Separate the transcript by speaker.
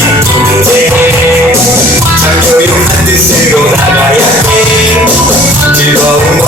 Speaker 1: 존재해 자유로운 뜻으로 나가